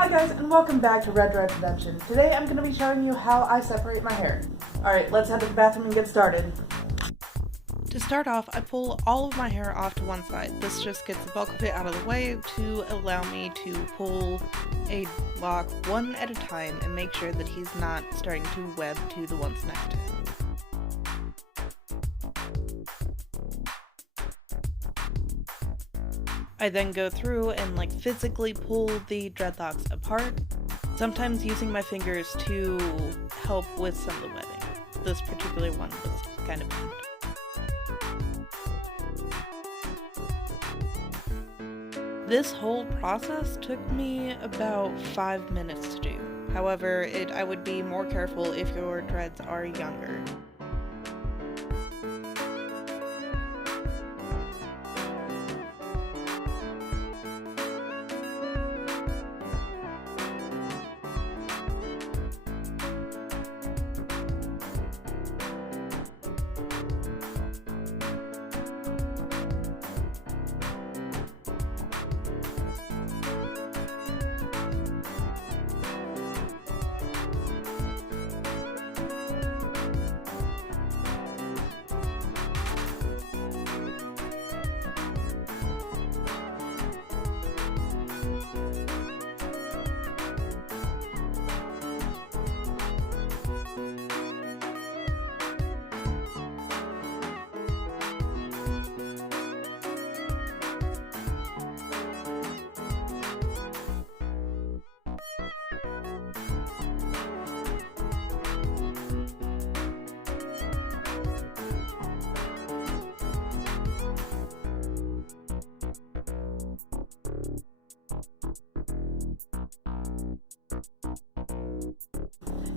Hi guys, and welcome back to Red Dread Redemption. Today I'm going to be showing you how I separate my hair. Alright, let's head to the bathroom and get started. To start off, I pull all of my hair off to one side. This just gets the bulk of it out of the way to allow me to pull a lock one at a time and make sure that he's not starting to web to the ones next to him. I then go through and physically pull the dreadlocks apart, sometimes using my fingers to help with some of the webbing. This particular one was kind of bent. This whole process took me about 5 minutes to do. However, I would be more careful if your dreads are younger.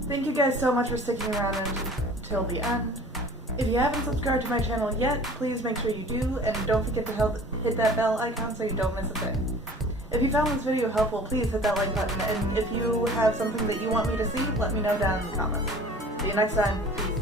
Thank you guys so much for sticking around until the end. If you haven't subscribed to my channel yet, please make sure you do, and don't forget to hit that bell icon so you don't miss a thing. If you found this video helpful, please hit that like button, and if you have something that you want me to see, let me know down in the comments. See you next time. Peace.